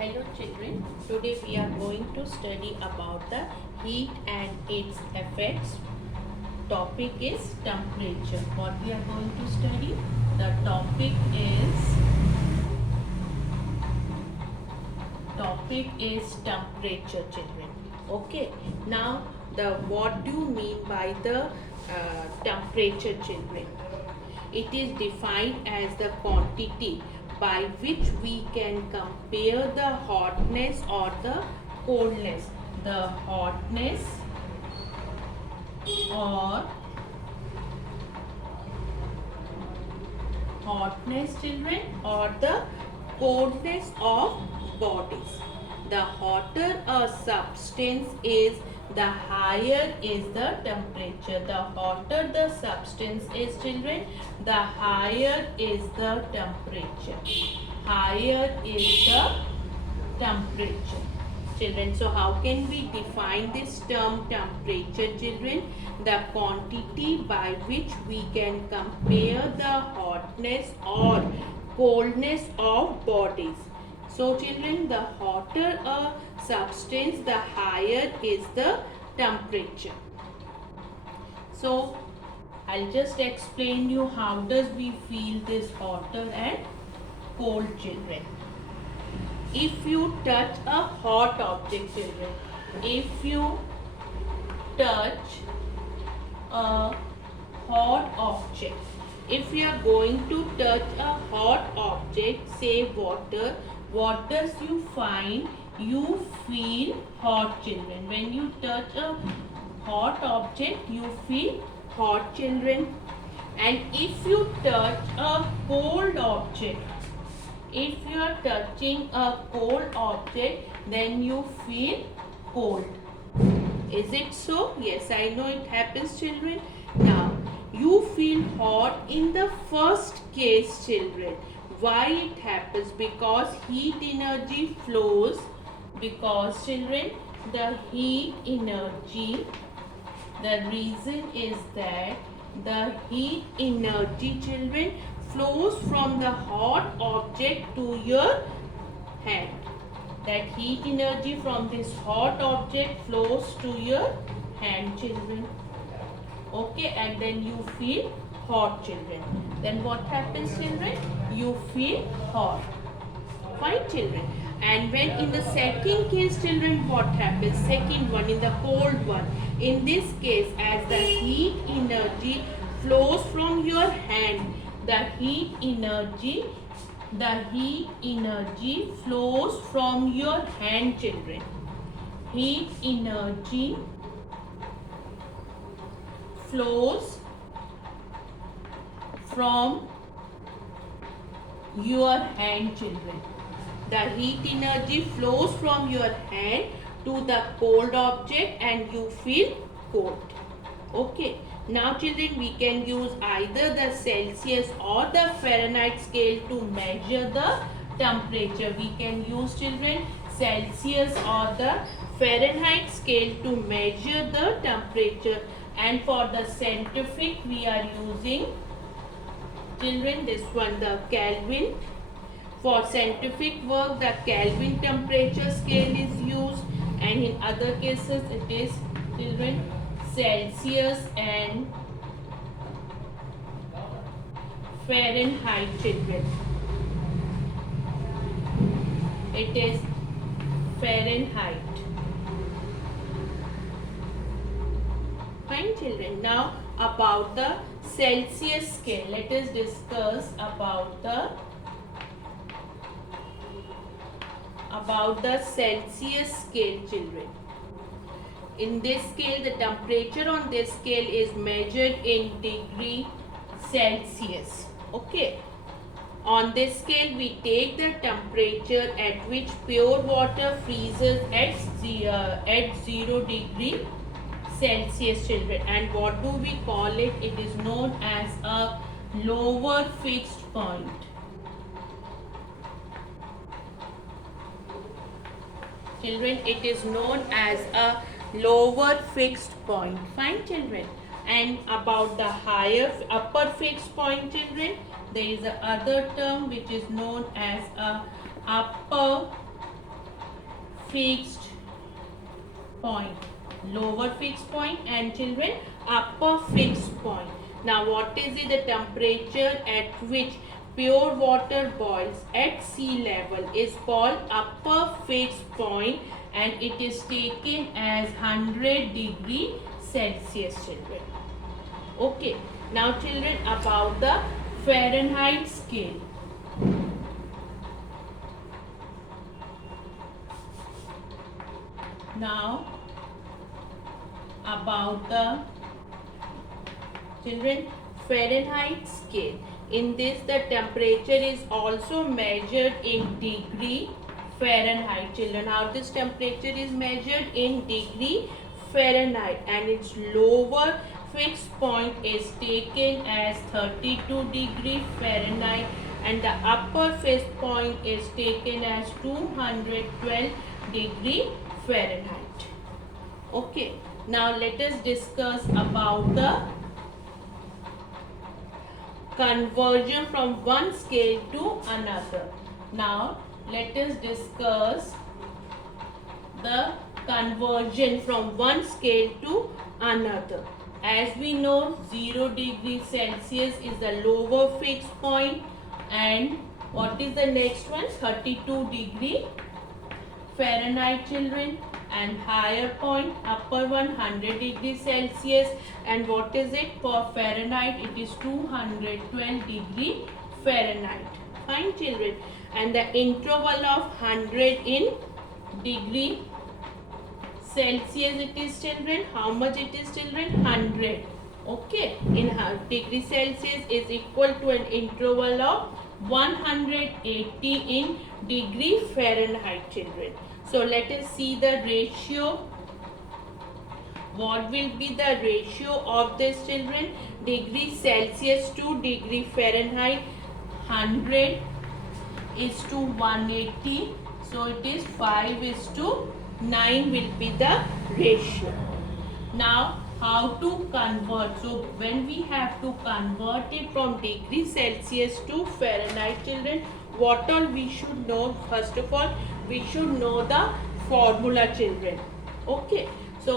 Hello children, today we are going to study about the heat and its effects. Topic is temperature. What we are going to study? The topic is temperature children. Okay, now the what do you mean by the temperature children? It is defined as the quantity by which we can compare the hotness or the coldness. The hotness or children or the coldness of bodies. The hotter a substance is, the higher is the temperature. The hotter the substance is children, the higher is the temperature. Higher is the temperature children. So how can we define this term temperature children? The quantity by which we can compare the hotness or coldness of bodies. So children, the hotter a substance, the higher is the temperature. So I'll just explain you how does we feel this hotter and cold children. If you touch a hot object children, if you touch a hot object, if you are going to touch a hot object, say water, what does you find? You feel hot children. When you touch a hot object, you feel hot children. And if you touch a cold object, if you are touching a cold object, then you feel cold. Is it so? Yes, I know it happens children. Now, you feel hot in the first case children. Why it happens? Because heat energy flows. Because children, the heat energy, the reason is that the heat energy children flows from the hot object to your hand. That heat energy from this hot object flows to your hand children. Okay, and then you feel hot children. Then what happens children? You feel hot. Fine children. And when in the second case children, what happens? Second one, in the cold one. In this case, as the heat energy flows from your hand, the heat energy flows from your hand children. Heat energy flows from your hand children. The heat energy flows from your hand to the cold object and you feel cold. Okay. Now children, we can use either the Celsius or the Fahrenheit scale to measure the temperature. We can use children Celsius or the Fahrenheit scale to measure the temperature. And for the scientific, we are using children this one, the Kelvin. For scientific work, the Kelvin temperature scale is used, and in other cases it is children Celsius and Fahrenheit children. It is Fahrenheit. Fine children. Now about the Celsius scale. Let us discuss about the Celsius scale children. In this scale, the temperature on this scale is measured in degree Celsius. Okay. On this scale, we take the temperature at which pure water freezes at 0 degree Celsius children. And what do we call it? It is known as a lower fixed point. Children, it is known as a lower fixed point. Fine children. And about the upper fixed point children, there is a other term which is known as a upper fixed point, lower fixed point, and children upper fixed point. Now what is it? The temperature at which pure water boils at sea level is called upper fixed point, and it is taken as 100 degree Celsius, children. Okay, now children, about the Fahrenheit scale. Now about the children Fahrenheit scale. In this, the temperature is also measured in degree Fahrenheit. Children, how this temperature is measured? In degree Fahrenheit, and its lower fixed point is taken as 32 degree Fahrenheit, and the upper fixed point is taken as 212 degree Fahrenheit. Okay, now let us discuss about the conversion from one scale to another. Now let us discuss the conversion from one scale to another. As we know, 0 degree Celsius is the lower fixed point, and what is the next one? 32 degree Fahrenheit, children, and higher point, upper one, 100 degrees Celsius, and what is it for Fahrenheit? It is 212 degree Fahrenheit. Fine, children, and the interval of 100 in degree Celsius it is, children. How much it is, children? 100. Okay, in degree Celsius is equal to an interval of 180 in degree Fahrenheit, children. So let us see the ratio. What will be the ratio of this, children? Degree Celsius to degree Fahrenheit. 100 is to 180. So it is 5:9 will be the ratio. Now how to convert? So when we have to convert it from degree Celsius to Fahrenheit, children, what all we should know? First of all, we should know the formula, children. Okay, so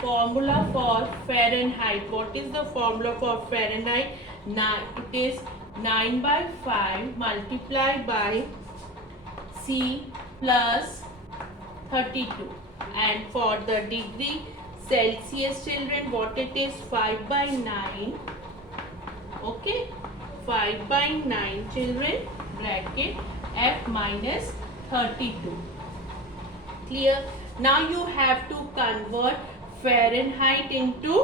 formula for Fahrenheit. What is the formula for Fahrenheit? It is 9/5 multiplied by C plus 32. And for the degree Celsius, children, what it is? 5/9. Okay, 5/9, children, bracket F minus 32. Clear? Now you have to convert Fahrenheit into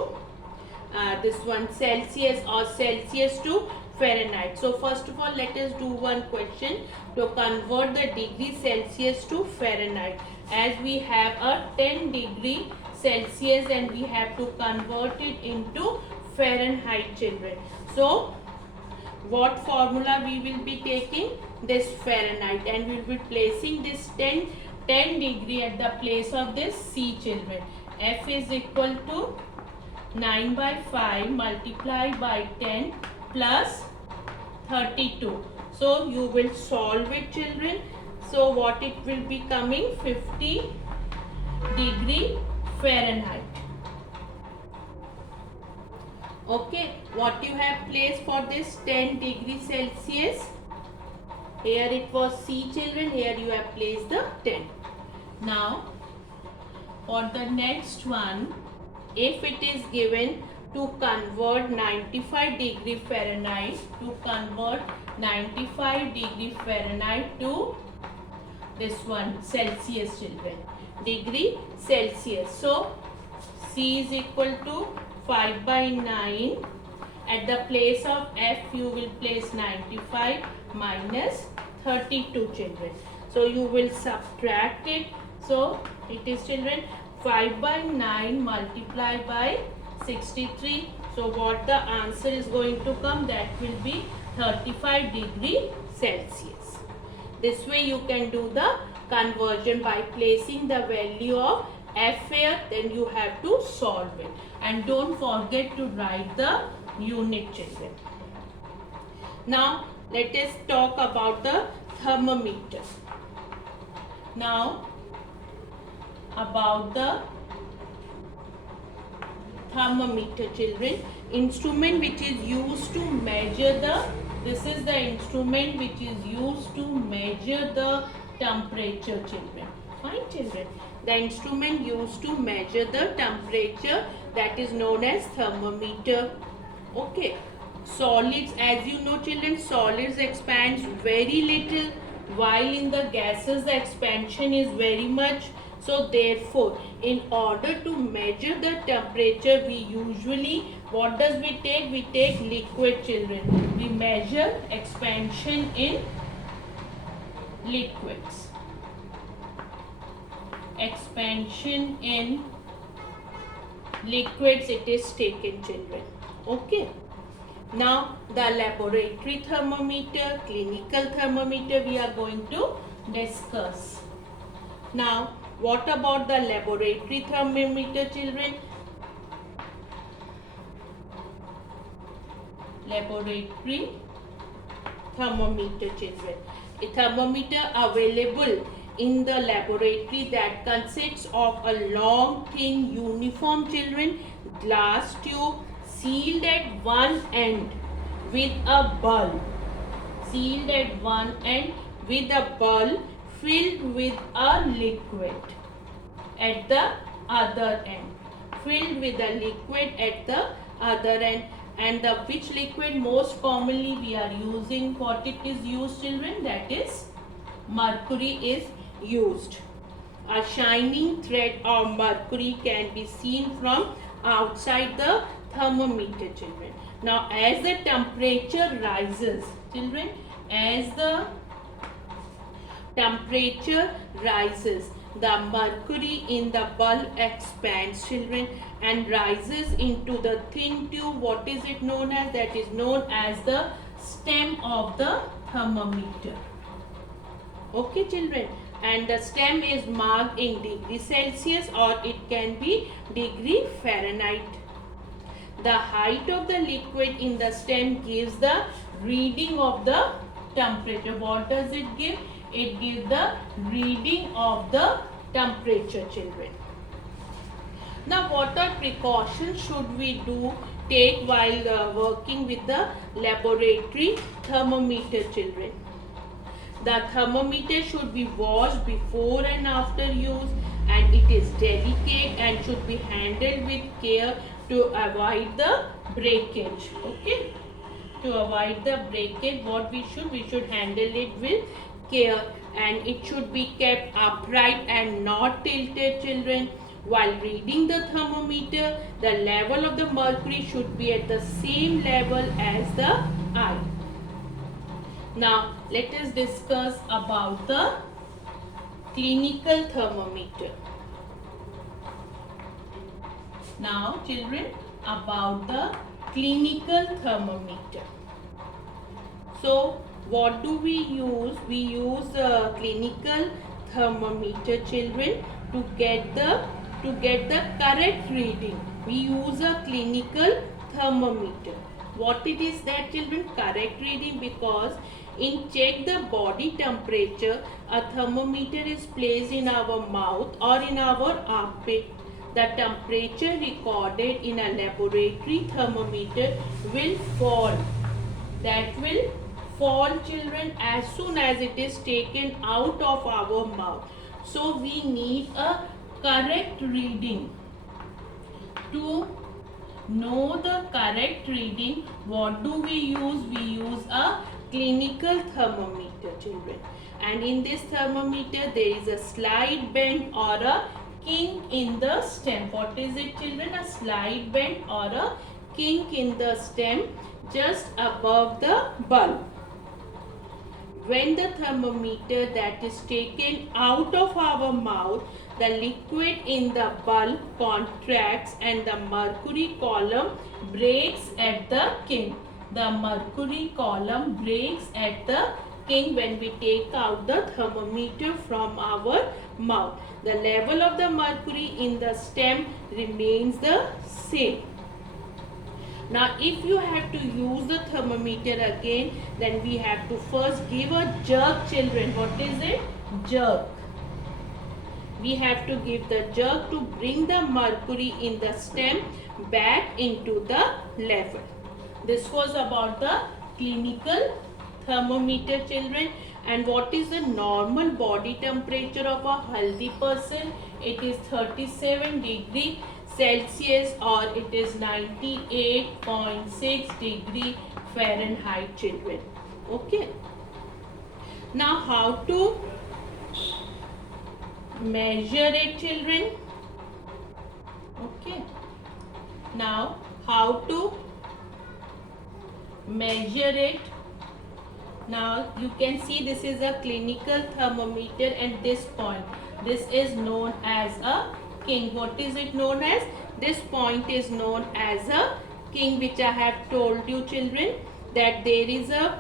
this one Celsius, or Celsius to Fahrenheit. So first of all, let us do one question to convert the degree Celsius to Fahrenheit. As we have a 10 degree Celsius and we have to convert it into Fahrenheit, children. So what formula we will be taking? This Fahrenheit, and we will be placing this 10 degree at the place of this C, children. F is equal to 9/5 multiplied by 10 plus 32. So you will solve it, children. So what it will be coming? 50 degree Fahrenheit. Okay, what you have placed for this 10 degree Celsius? Here it was C, children. Here you have placed the 10. Now for the next one, if it is given to convert 95 degree Fahrenheit, to convert 95 degree Fahrenheit to this one Celsius, children, degree Celsius. So C is equal to 5/9. At the place of F you will place 95 minus 32, children. So you will subtract it. So it is, children, 5/9 multiplied by 63. So what the answer is going to come? That will be 35 degree Celsius. This way you can do the conversion by placing the value of F here. Then you have to solve it. And don't forget to write the unit, children. Now let us talk about the thermometer. Now about the thermometer, children. Instrument which is used to measure the, this is the instrument which is used to measure the temperature, children. Fine, children. The instrument used to measure the temperature, that is known as thermometer. Okay. Solids, as you know, children, solids expands very little, while in the gases the expansion is very much. So therefore, in order to measure the temperature, we usually, what does we take? We take liquid, children. We measure expansion in liquids. Expansion in liquids it is taken, children. Okay. Now the laboratory thermometer, clinical thermometer we are going to discuss. Now what about the laboratory thermometer, children? Laboratory thermometer, children. A thermometer available in the laboratory that consists of a long, thin, uniform, children, glass tube sealed at one end with a bulb. Sealed at one end with a bulb filled with a liquid at the other end. Filled with a liquid at the other end. And the which liquid most commonly we are using, what it is used, children? That is mercury is used. A shining thread of mercury can be seen from outside the thermometer, children. Now as the temperature rises, children, as the temperature rises, the mercury in the bulb expands, children, and rises into the thin tube. What is it known as? That is known as the stem of the thermometer. Okay, children. And the stem is marked in degree Celsius, or it can be degree Fahrenheit. The height of the liquid in the stem gives the reading of the temperature. What does it give? It gives the reading of the temperature, children. Now what are precautions should we take while working with the laboratory thermometer, children? The thermometer should be washed before and after use, and it is delicate and should be handled with care to avoid the breakage. Okay, to avoid the breakage, what we should handle it with care, and it should be kept upright and not tilted, children. While reading the thermometer, the level of the mercury should be at the same level as the eye. Now let us discuss about the clinical thermometer. Now children, about the clinical thermometer. So what do we use? We use a clinical thermometer, children, to get the correct reading. We use a clinical thermometer. What it is that, children? Correct reading, because in check the body temperature, a thermometer is placed in our mouth or in our armpit. The temperature recorded in a laboratory thermometer will fall. That will fall, children, as soon as it is taken out of our mouth. So we need a correct reading. To know the correct reading, what do we use? We use a clinical thermometer, children. And in this thermometer, there is a slide bend or a kink in the stem. What is it, children? A slide bend or a kink in the stem just above the bulb. When the thermometer that is taken out of our mouth, the liquid in the bulb contracts and the mercury column breaks at the kink. The mercury column breaks at the kink when we take out the thermometer from our mouth. The level of the mercury in the stem remains the same. Now if you have to use the thermometer again, then we have to first give a jerk, children. What is it? Jerk. we have to give the jerk to bring the mercury in the stem back into the level. This was about the clinical thermometer, children. And what is the normal body temperature of a healthy person? It is 37 degree Celsius, or it is 98.6 degree Fahrenheit, children. Okay. Now how to measure it, children? Okay. Now how to measure it? Now you can see this is a clinical thermometer, and this point, this is known as a king. What is it known as? This point is known as a king, which I have told you, children, that there is a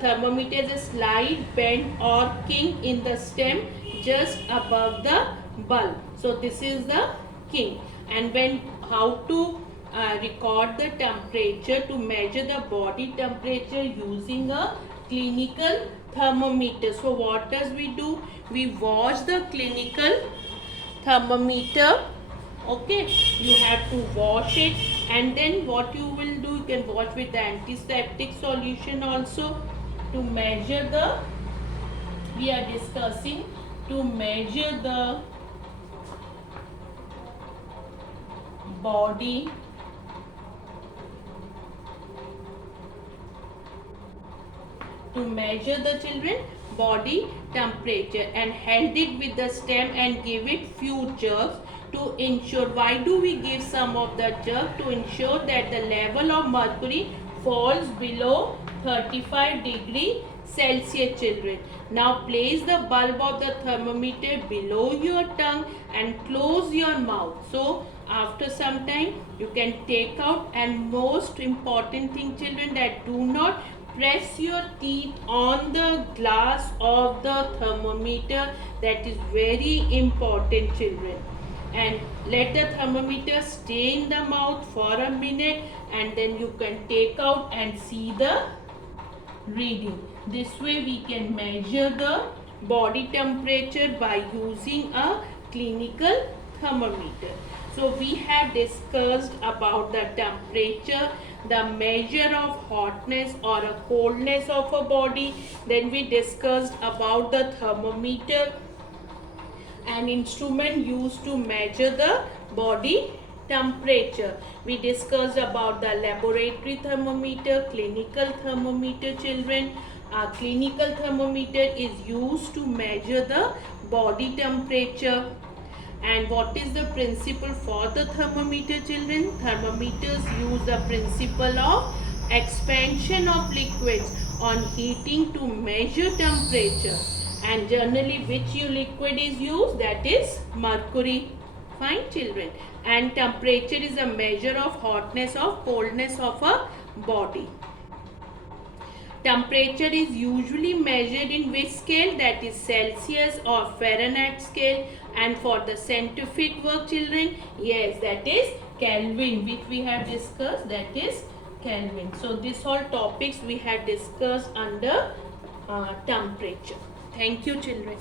thermometer is a slight bend or king in the stem just above the bulb. So this is the king. And when how to record the temperature, to measure the body temperature using a clinical thermometer. So what does we do? We wash the clinical thermometer. Okay, you have to wash it, and then what you will do, you can wash with the antiseptic solution also to measure the, we are discussing to measure the body children body temperature, and held it with the stem and give it few jerks to ensure. Why do we give some of the jerk? To ensure that the level of mercury falls below 35 degree Celsius, children. Now place the bulb of the thermometer below your tongue and close your mouth. So after some time you can take out, and most important thing, children, that do not press your teeth on the glass of the thermometer. That is very important, children. And let the thermometer stay in the mouth for a minute, and then you can take out and see the reading. This way we can measure the body temperature by using a clinical thermometer. So we have discussed about the temperature, the measure of hotness or a coldness of a body. Then we discussed about the thermometer, an instrument used to measure the body temperature. We discussed about the laboratory thermometer, clinical thermometer, children. A clinical thermometer is used to measure the body temperature. And what is the principle for the thermometer, children? Thermometers use the principle of expansion of liquids on heating to measure temperature. And generally which liquid is used? That is mercury. Fine, children. And temperature is a measure of hotness or coldness of a body. Temperature is usually measured in which scale? That is Celsius or Fahrenheit scale. And for the scientific work, children, yes, that is Kelvin, which we have discussed, that is Kelvin. So these all topics we have discussed under temperature. Thank you, children.